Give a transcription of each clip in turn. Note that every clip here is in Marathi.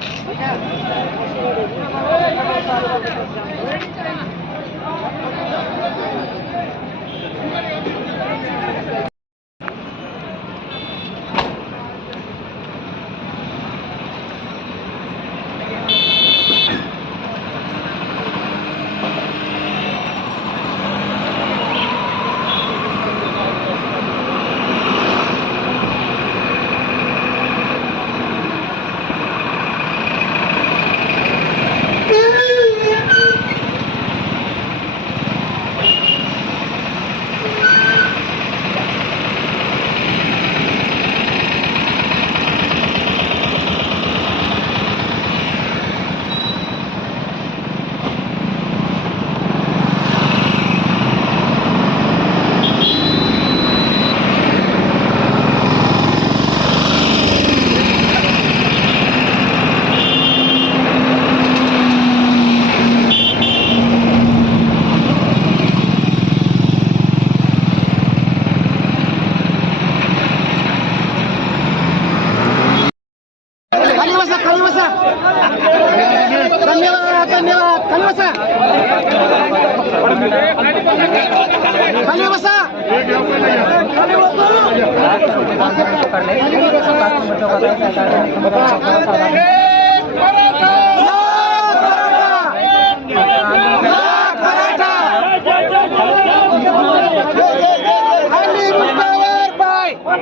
Thank you. बसा खाली बसा. धन्यवाद धन्यवाद. खाली बसा. खाली बसा.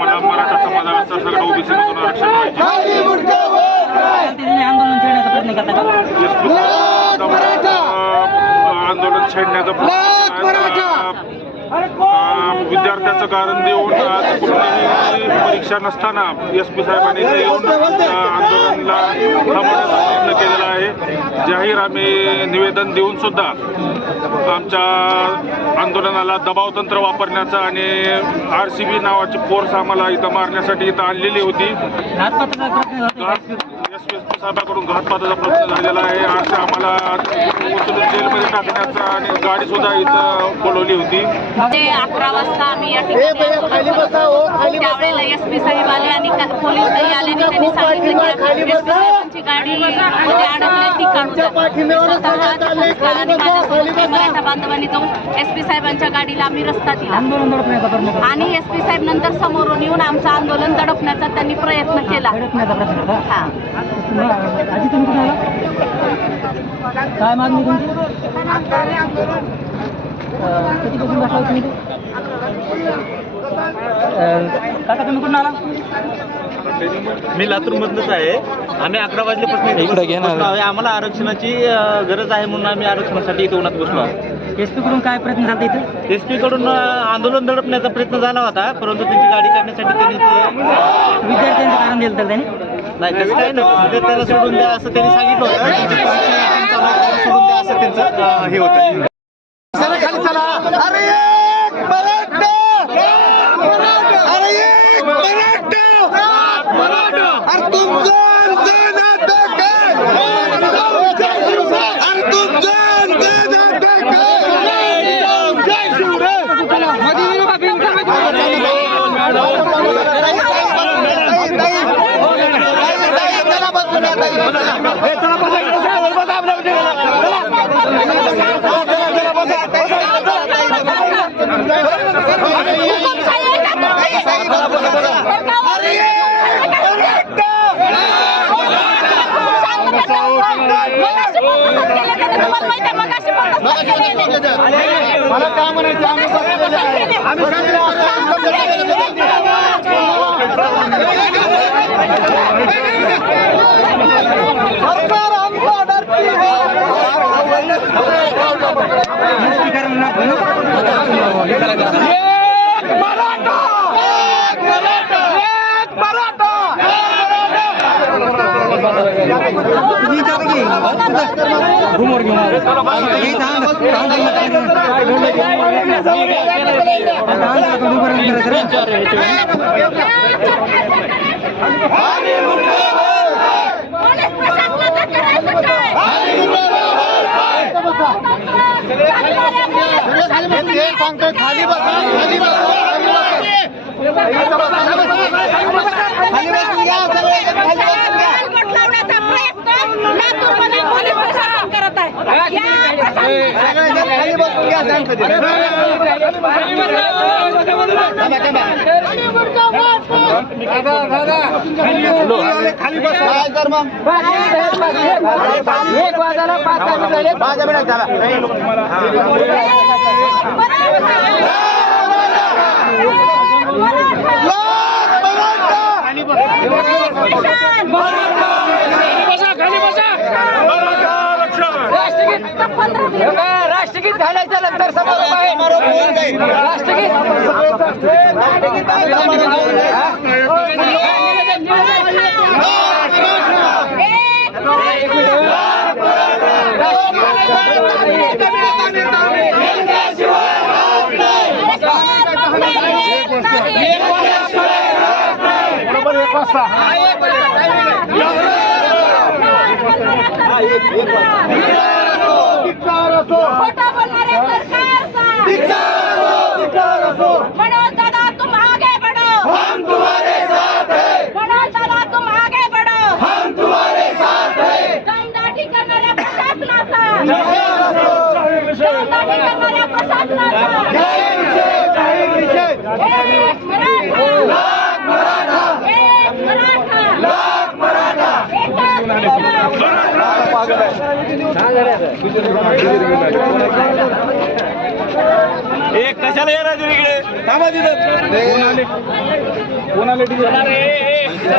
लाख मराठा! खाली आरक्षण खाली आंदोलन छेडण्याचा प्रयत्न करता! आंदोलन छेडण्याचा! अं, विद्यार्थ्याचं कारण देऊन आज कुठलीही परीक्षा नसताना एस पी साहेबांनी इथे येऊन आंदोलनाला थांबवण्याचा प्रयत्न केलेला आहे. जाहीर आम्ही निवेदन देऊन सुद्धा आमच्या आंदोलनाला दबाव तंत्र वापरण्याचा आणि आर सी बी नावाची फोर्स आम्हाला इथं मारण्यासाठी इथं आणलेली होती. यशस्वी साहेबाकडून घातपाताचा प्रयत्न झालेला आहे. आज आम्हाला उचलून जेलमध्ये टाकण्याचा आणि गाडी सुद्धा इथं बोलवली होती. ते अकरा वाजता आम्ही या ठिकाणी हो त्यावेळेला एस पी साहेब आले आणि पोलीस नाही आले आणि त्यांनी सांगितलं की एस पी साहेबांची गाडी मध्ये अडकली ती काढून. मराठा बांधवांनी जाऊन एस पी साहेबांच्या गाडीला आम्ही रस्ता दिला. आणि एस पी साहेब नंतर समोरून येऊन आमचं आंदोलन दडपण्याचा त्यांनी प्रयत्न केला. हा. काय मागणी तुमची? कधीपासून बसला होता तुम्ही? काका तुम्ही कुठून आला? मी लातूरमधनंच आहे. आम्ही अकरा वाजल्यापासून आहे. आम्हाला आरक्षणाची गरज आहे म्हणून आम्ही आरक्षणासाठी इथे उन्हात बसलो आहे. एसकडून काय प्रयत्न झाला इथे? एसकडून आंदोलन दडपण्याचा प्रयत्न झाला होता परंतु त्यांची गाडी काढण्यासाठी त्यांनी ते विद्यार्थ्यांचं कारण दिलं तर त्यांनी? नाही तसं काही नाही. विद्यार्थ्याला सोडून द्या असं त्यांनी सांगितलं होतं. चालू सोडून द्या असं त्यांचं हे होतं. चला खाली चला. अरे एक मराठा अरे एक मराठा अरे तुमचं आमचं नातं काय अरे तुमचं आमचं नातं काय जय शिवराय मला काय म्हणायचं आम्ही मराठा! मराठा! ते सांगतोय खाली बसा खाली बसा खाली बसा। खाली बसा खाली बसून घ्या सगळे खाली बस काय कर मग एक वाजायला पाच तास झाले पाच मिनिट झाला राष्ट्रगीत झाल्याच्यानंतर समारोप आहे राष्ट्रगीत. बरोबर एक वाजता खोटा बोलणाऱ्या सरकारचा. मनोज दादा तुम आगे बढ़ो. हम तुम्हारे साथ हैं. मनोज दादा तुम आगे बढ़ो. हम तुम्हारे साथ हैं. दमदाटी करणाऱ्या प्रशासनाचा. दमदाटी करणाऱ्या प्रशासनाचा. एक मराठा. एक मराठा एकाच मिशन. एक कशाला येणार तुम्ही इकडे? थांबा तिथं. कोणाला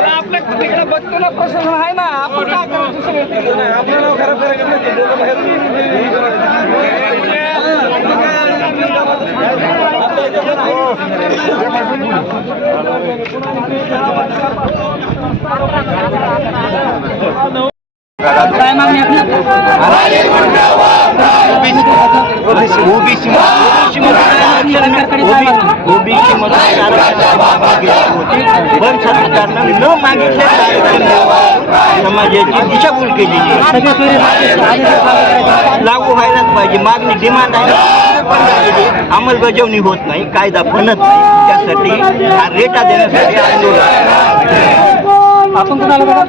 आपल्या तिकडे बघतो ना प्रशासन आहे ना आपण काय करायचं आपलं नाव खराब करायचं काय मागणी ओबीसी मध्ये आरक्षणाची पण सरकारनं न समाजाची दिशाभूल केलेली लागू व्हायलाच पाहिजे. मागणी डिमांड आहे. अंमलबजावणी होत नाही कायदा बनत नाही त्यासाठी हा रेटा देण्यासाठी आंदोलन आपण कुणाला बघा?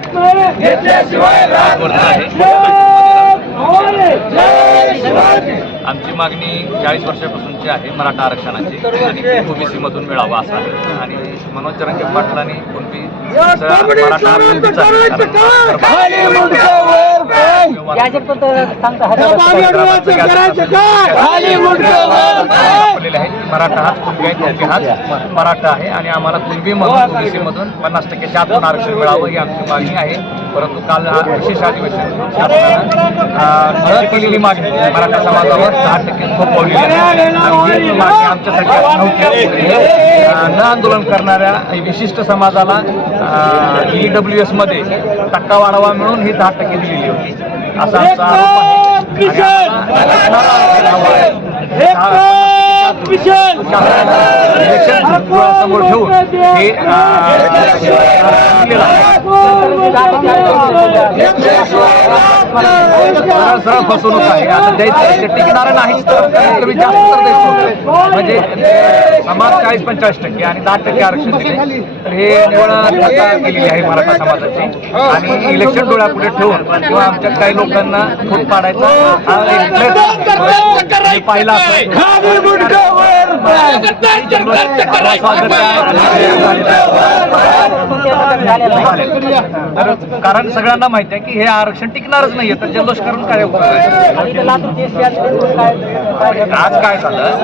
आमची मागणी चाळीस वर्षापासूनची आहे मराठा आरक्षणाची आणि ओबीसी मधून मिळावा असं आहे. आणि मनोज जरांगे पाटलांनी कुणबी मराठा आरक्षणाचा आहे. मराठा हा कुणबी आहे. कुणबी हाच मराठा आहे आणि आम्हाला कुणबी मधून ओबीसी मधून पन्नास टक्क्याच्या आतून आरक्षण मिळावं ही आमची मागणी आहे. परंतु काल हा विशेष अधिवेशन शासनानं केलेली मागणी मराठा समाजावर दहा टक्के थोपवलेली मागणी आमच्यासाठी नव्हती न आंदोलन करणाऱ्या विशिष्ट समाजाला ई डब्ल्यू एसमध्ये टक्का वाढावा मिळून ही दहा टक्के दिलेली होती. असा आमचा आरोप आहे. समोर ठेवून हे. सरळ सरळ फसवणूक आहे आता द्यायचं ते टिकणार नाही कमी जास्त तर द्यायचं. म्हणजे समाज चाळीस पंचेचाळीस टक्के आणि दहा टक्के आरक्षण दिले तर हे निवड केलेली आहे मराठा समाजाची आणि इलेक्शन डोळ्यापुढे ठेवून किंवा आमच्या काही लोकांना फूट पाडायचा हा एक पाहिला असेल. स्वागत आहे. तर कारण सगळ्यांना माहिती आहे की हे आरक्षण टिकणारच नाहीये तर जल्लोष करून काय आज काय झालं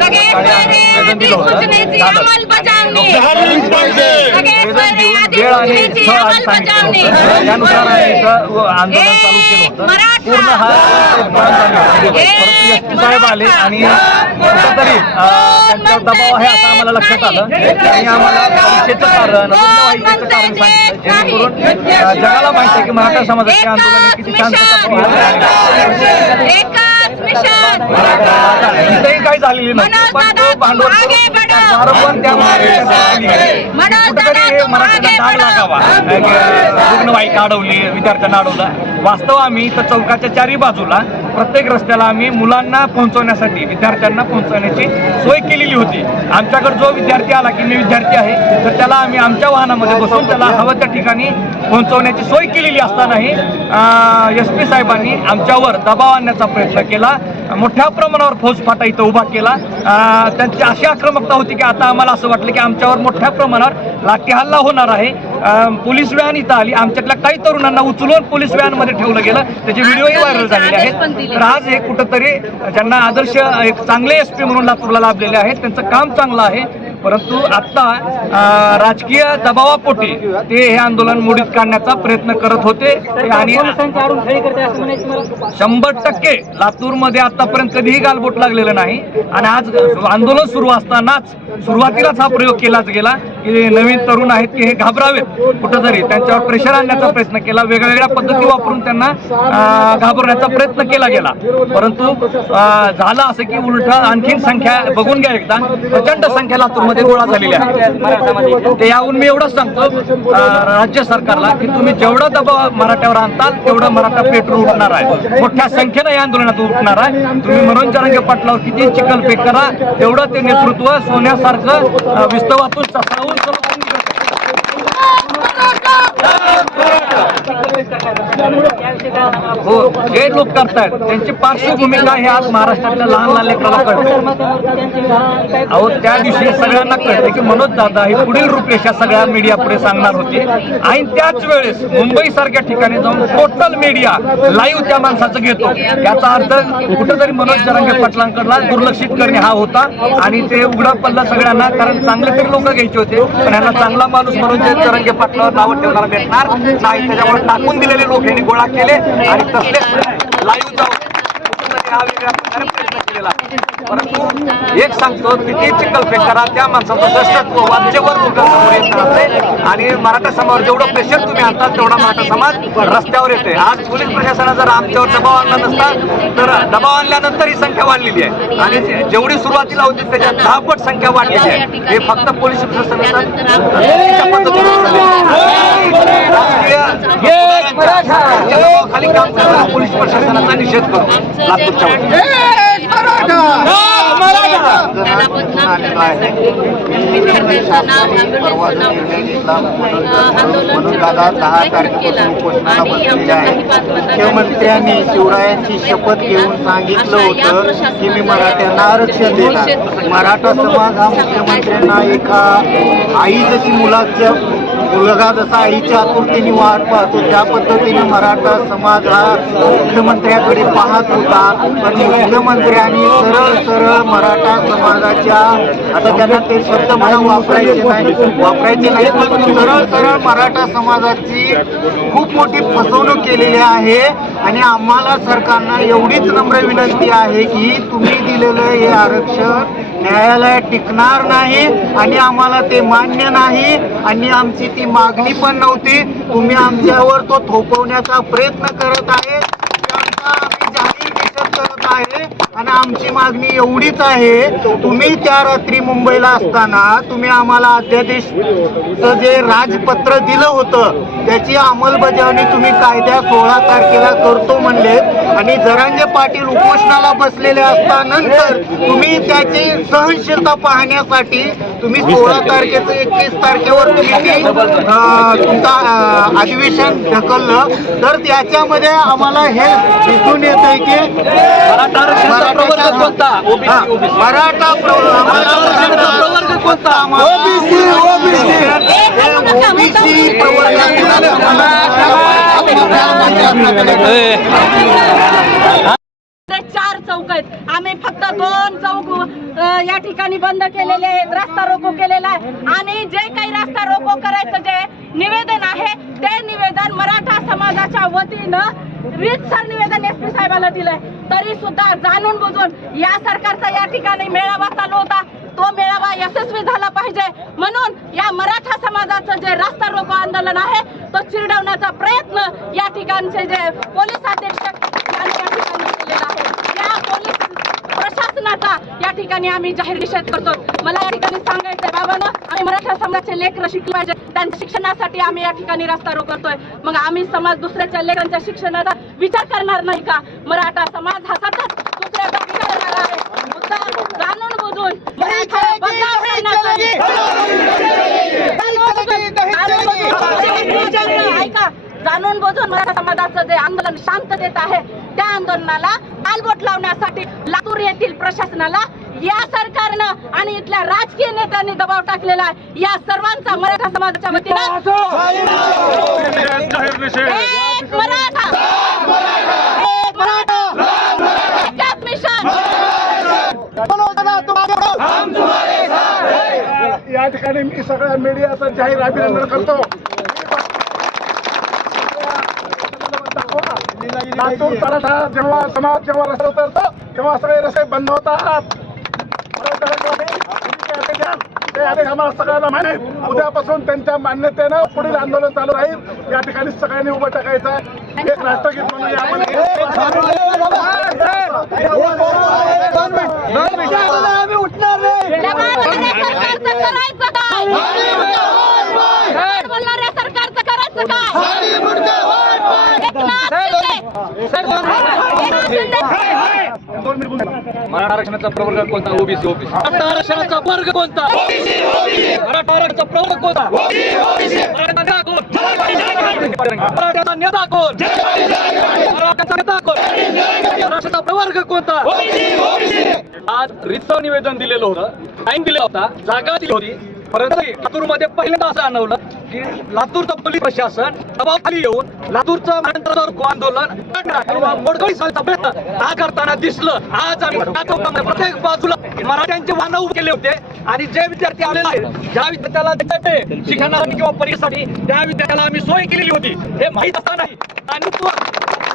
वेळ आणि स्थळ आणि सांगितलं होतं त्यानुसार आंदोलन चालू केलं होतं पूर्ण हा बंद परंतु एस पी साहेब आले आणि त्यांच्यावर दबाव आहे असं आम्हाला लक्षात आलं. आणि आम्हाला परीक्षेचं कारण रुग्णवाहिकेचं कारण सांगितलं. जेणेकरून अं, जगाला माहिती आहे की मराठा समाजाचे आंदोलन हे किती इथेही काही झालेली नाही पण तो भांडवल पण त्या मराठ्याच्या मनोज कुठेतरी आगे डाग बढ़ो. लागावा. रुग्णवाहिका अडवली विद्यार्थ्यांना अडवला. वास्तव आम्ही तर चौकाच्या चारी बाजूला प्रत्येक रस्त्याला आम्ही मुलांना पोहोचवण्यासाठी विद्यार्थ्यांना पोहोचवण्याची सोय केलेली होती. आमच्याकडे जो विद्यार्थी आला की मी विद्यार्थी आहे तर त्याला आम्ही आमच्या वाहनामध्ये बसून त्याला हवं त्या ठिकाणी पोहोचवण्याची सोय केलेली असतानाही एस पी साहेबांनी आमच्यावर दबाव आणण्याचा प्रयत्न केला. मोठ्या प्रमाणावर फौजफाटा इथं उभा केला. त्यांची अशी आक्रमकता होती की आता आम्हाला असं वाटलं की आमच्यावर मोठ्या प्रमाणावर लाठी हल्ला होणार आहे. पोलीस व्हॅन इथं आली. आमच्यातल्या काही तरुणांना उचलून पोलीस व्हॅनमध्ये ठेवलं गेलं. त्याचे व्हिडिओही व्हायरल झालेले आहेत. तर आज हे कुठंतरी ज्यांना आदर्श एक चांगले एस पी म्हणून लातूरला लाभलेले आहेत त्यांचं काम चांगलं आहे. परंतु आता अं, राजकीय दबावापोटी ते हे आंदोलन मोडीत काढण्याचा प्रयत्न करत होते. आणि पोलिसांची आडून खळी करते असं म्हणायचं मला. शंभर टक्के लातूरमध्ये आतापर्यंत कधीही गालबोट लागलेलं नाही. आणि आज आंदोलन सुरू असतानाच सुरुवातीलाच हा प्रयोग केलाच गेला. की नवीन तरुण आहेत की हे घाबरावेत कुठंतरी. त्यांच्यावर प्रेशर आणण्याचा प्रयत्न केला वेगवेगळ्या पद्धती वापरून त्यांना घाबरण्याचा प्रयत्न केला गेला. परंतु झालं असं की उलट आणखीन संख्या बघून घ्या एकदा. प्रचंड संख्या लातूरमध्ये गोळा झालेली आहे. ते याहून मी एवढंच सांगतो राज्य सरकारला की तुम्ही जेवढा दबाव मराठ्यावर आणताल तेवढं मराठा पेट्रोल उठणार आहे. मोठ्या संख्येनं या आंदोलनात उठणार आहे. तुम्ही मनोज जरांगे पाटलावर किती चिकलफेक करा तेवढं ते नेतृत्व सोन्यासारखं अं, विस्तवातून Thank you. हो जे लोक करतायत. त्यांची पार्श्वभूमिका हे आज महाराष्ट्रातल्या लहान लहान लेकराला कळते. अहो त्या दिवशी सगळ्यांना कळते की मनोज दादा हे पुढील रूपरेषा सगळ्या मीडिया पुढे सांगणार होते. आणि त्याच वेळेस मुंबई सारख्या ठिकाणी जाऊन टोटल मीडिया लाईव्ह त्या माणसाचं घेतो. याचा अर्थ कुठेतरी मनोज जरांगे पाटलांकडला दुर्लक्षित करणे हा होता. आणि ते उघडा पडला सगळ्यांना कारण चांगले तरी लोक घ्यायचे होते. पण यांना चांगला माणूस मनोज जरांगे पाटलावर नावं ठेवणारा भेटणार नाही त्याच्यामुळे टाकून दिलेले लोक यांनी गोळा केले आणि तसले लाईव्ह जाऊन हा वेगळा प्रकारे प्रयत्न केलेला. परंतु एक सांगतो किती चिखलफेक करा त्या माणसाचं श्रेष्ठत्व वाद्यवर लोकांसमोर येत राहते आणि मराठा समाजावर जेवढं प्रेशर तुम्ही आणतात तेवढा मराठा समाज रस्त्यावर येते आज पोलीस प्रशासनानं जर आमच्यावर दबाव आणला नसता तर दबाव आणल्यानंतर ही संख्या वाढलेली आहे. आणि जेवढी सुरुवातीला होती त्याच्या दहा पट संख्या वाढलेली आहे. हे फक्त पोलीस प्रशासनाचा चुकीच्या पद्धतीने चाललंय. राजकीय खाली काम करणाऱ्या पोलीस प्रशासनाचा निषेध करतो. मुख्यमंत्र्यांनी शिवरायांची शपथ घेऊन सांगितलं होतं की मी मराठ्यांना आरक्षण देणार. मराठा समाज हा मुख्यमंत्र्यांना एका आई जशी मुलाचं मुलगा जसा आईच्या आतुरतेने वाट पाहतो त्या पद्धतीने मराठा समाज हा मुख्यमंत्र्याकडे पाहत होता. पण मुख्यमंत्र्यांनी सरळ सरळ मराठा समाजाच्या आता त्यांना ते शब्द मला वापरायचे नाही. वापरायचे नाही पण सरळ सरळ मराठा समाजाची खूप मोठी फसवणूक केलेली आहे. आणि आम्हाला सरकारनं एवढीच नम्र विनंती आहे की तुम्ही दिलेलं हे आरक्षण न्यायालयात टिकणार नाही आणि आम्हाला ते मान्य नाही. आणि आमची ती मागणी पण नव्हती. तुम्ही आमच्यावर तो थोपवण्याचा प्रयत्न करत आहे. त्याचा आम्ही जाहीर निषेध करत आहे. आणि आमची मागणी एवढीच आहे तुम्ही त्या रात्री मुंबईला असताना तुम्ही आम्हाला अध्यादेशचं जे राजपत्र दिलं होतं त्याची अंमलबजावणी तुम्ही कायद्या सोळा तारखेला करतो म्हणले. आणि जरांगे पाटील उपोषणाला बसलेले असतानंतर तुम्ही त्याची सहनशीलता पाहण्यासाठी तुम्ही सोळा तारखेचं एकवीस तारखेवर तुम्ही तुमचा अधिवेशन ढकललं. तर त्याच्यामध्ये आम्हाला हे दिसून येत आहे की प्रवर्ग कोणता? मराठा प्रवर्ग कोणता? OBC OBC. आम्हाला ते चार चौक आहेत. आम्ही फक्त दोन चौक या ठिकाणी बंद केलेले आहेत. रस्ता रोको केलेला आहे. आणि जे काही रस्ता रोको करायचं जे निवेदन आहे ते निवेदन मराठा समाजाच्या वतीनं रीतसर निवेदन एस पी साहेबांना दिलंय. तरी सुद्धा जाणून बुजून या सरकारचा या ठिकाणी मेळावा चालू होता. तो मेळावा यशस्वी झाला पाहिजे. म्हणून या मराठा समाजाचं जे रस्ता रोको आंदोलन आहे तो चिरडवण्याचा प्रयत्न या ठिकाणचे जे पोलीस अधीक्षक यांनी या आहे. या पोलीस प्रशासनाचा या ठिकाणी आम्ही जाहीर निषेध करतो. मला या ठिकाणी सांगायचंय बाबांनो आम्ही मराठा समाजाचे लेकर शिकले पाहिजे. त्यांच्या शिक्षणासाठी आम्ही या ठिकाणी रस्ता रोकतोय मग आम्ही समाज दुसऱ्याच्या लेकरांच्या शिक्षणाचा विचार करणार नाही का? मराठा समाज हा सतत दुसऱ्याचा विचार करणार आहे मुद्दा जाणून बुजून मराठा बदलाव करण्यासाठी जाणून बुजून- ऐका जाणून बुजून मराठा समाजाचं जे आंदोलन शांततेत आहे त्या आंदोलनाला आलबोट लावण्यासाठी लातूर येथील प्रशासनाला या सरकारनं आणि इथल्या राजकीय नेत्यांनी दबाव टाकलेला आहे. या सर्वांचा मराठा समाजाच्या वतीनं मराठा! या ठिकाणी मी सगळ्या मीडियाचं जाहीर अभिनंदन करतो. लातूर मराठा जेव्हा समाज जेव्हा रस्ते उतरतो तेव्हा सगळे रस्ते बंद होतात. ते आदेश आम्हाला सगळ्यांना मान्य आहेत. उद्यापासून त्यांच्या मान्यतेनं पुढील आंदोलन चालू राहील. या ठिकाणी सगळ्यांनी उभं टाकायचं आहे. एक राष्ट्रगीत म्हणून आपण मराठा आरक्षणाचा प्रवर्ग कोणता ओबीसी ओबीसी मराठा आरक्षणाचा वर्ग कोणता मराठा आरक्षणाचा प्रवर्ग कोणता मराठ्याचा नेता कोण मराठ्याचा नेता कोण मराठ्याचा प्रवर्ग कोणता आज रितसर निवेदन दिलेलं होतं. टाइम दिला होता जागा दिली होती. परंतु लातूरमध्ये पहिल्यांदा असं आणवलं की लातूरचं पोलीस प्रशासन दबावाखाली येऊन लातूरचं आंदोलन मोडकळी सालचा प्रयत्न हा करताना दिसलं. आज आम्ही प्रत्येक बाजूला मराठ्यांचे वाहन उभे केले होते आणि जे विद्यार्थी आलेले आहेत ज्या विद्यार्थ्याला शिक्षणासाठी किंवा परीक्षेसाठी त्या विद्यार्थ्याला आम्ही सोय केलेली होती. हे माहीत असतानाही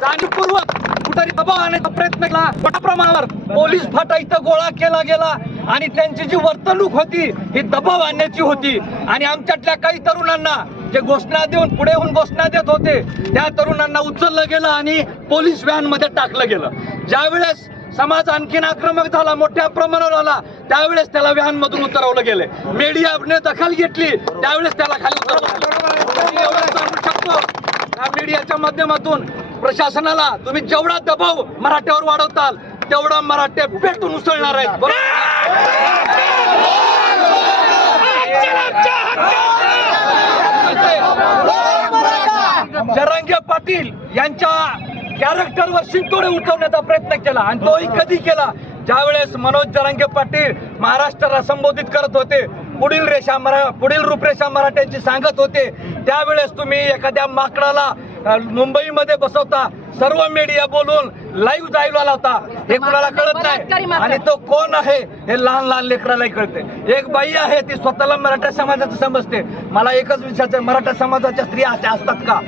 जाणीवपूर्वक कुठेतरी दबाव आणण्याचा प्रयत्न केला मोठ्या प्रमाणावर पोलीस फाटा इथं गोळा केला गेला. आणि त्यांची जी वर्तणूक होती ही दबाव आणण्याची होती. आणि आमच्यातल्या काही तरुणांना जे घोषणा देऊन पुढे होऊन घोषणा देत होते त्या तरुणांना उचललं गेलं आणि पोलीस व्हॅनमध्ये टाकलं गेलं. ज्यावेळेस समाज आणखीन आक्रमक झाला मोठ्या प्रमाणावर आला त्यावेळेस त्याला व्हॅन मधून उतरवलं गेलं. मीडियाने दखल घेतली त्यावेळेस त्याला खाली उतरवलं सांगू शकतो मीडियाच्या माध्यमातून प्रशासनाला तुम्ही जेवढा दबाव मराठ्यावर वाढवताल तेवढा मराठे पेटून उसळणार आहेत. बरोबर? जरांगे पाटील यांच्या कॅरेक्टरवर शिंतोडे उठवण्याचा प्रयत्न केला आणि तोही कधी केला? ज्यावेळेस मनोज जरांगे पाटील महाराष्ट्राला संबोधित करत होते पुढील रेषा मरा पुढील रूपरेषा मराठ्यांची सांगत होते त्यावेळेस तुम्ही एखाद्या माकडाला मुंबईमध्ये बसवता सर्व मीडिया बोलून लाईव्ह जायला लावता हे कुणाला कळत नाही. आणि तो कोण आहे? हे लहान लहान लेकरालाही कळते. एक बाई आहे ती स्वतःला मराठा समाजाचं समजते. मला एकच विचारायचं आहे, मराठा समाजाच्या स्त्रिया अशा असतात का?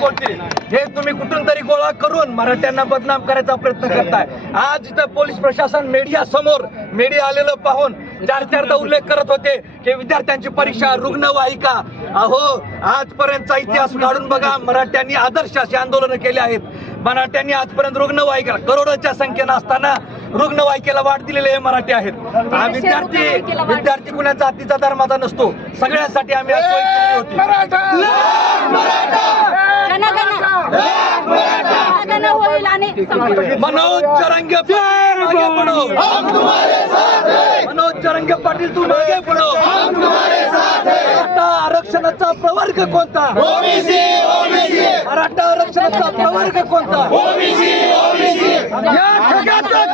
बोलते. हे तुम्ही कुठून तरी गोळा करून मराठ्यांना बदनाम करायचा प्रयत्न करताय. आज इथं पोलीस प्रशासन मीडिया समोर मीडिया आलेलं पाहून चार चारदा उल्लेख करत होते की विद्यार्थ्यांची परीक्षा रुग्णवाहिका. अहो आजपर्यंतचा इतिहास काढून बघा मराठ्यांनी आदर्श असे आंदोलन केले आहेत. मराठ्यांनी आजपर्यंत रुग्णवाहिका करोडोच्या संख्येनं असताना रुग्णवाहिकेला वाढ दिलेले हे मराठी आहेत. हा विद्यार्थी. विद्यार्थी कुणा जातीचा धर्माचा नसतो. सगळ्यांसाठी आम्ही आज सोय केलेली होती. मनोज चरंगे मनोज चरंगे पाटील तू मागे पडो. मराठा आरक्षणाचा प्रवर्ग कोणता? मराठा आरक्षणाचा प्रवर्ग कोणता? या ठगाचा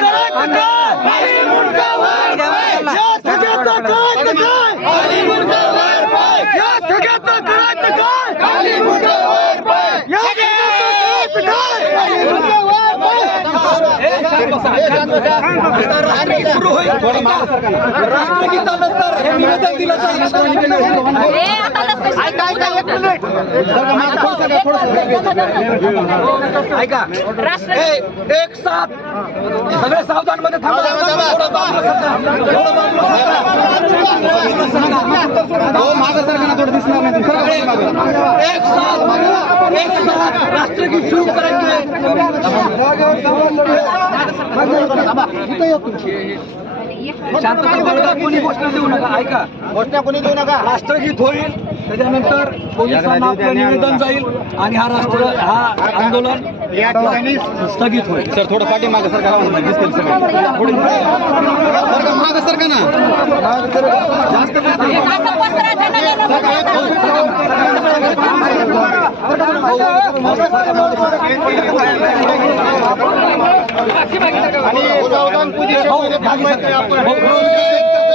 करायचं काय या ठगाचा करायचं काय या ठगाचा करायचं काय या ठगाचा करायचं आता राष्ट्रगीत सुरू होईल राष्ट्रगीतानंतर हे निवेदन दिलं जाईल ऐका एक साथ सगळे सावधानमध्ये थांबा थोडं एक साथ एक साथ राष्ट्रगीत सुरू करायचं शांतता कोणी घोषणा देऊ नका. ऐका. घोषणा कोणी देऊ नका. राष्ट्रगीत होईल. त्याच्यानंतर पोलिसांना आपलं निवेदन जाईल आणि हा राष्ट्र हा आंदोलन या ठिकाणी स्थगित होईल. सर थोडं पाठीमागे सर गावामध्ये दिसतील सगळे. मागं सर का ना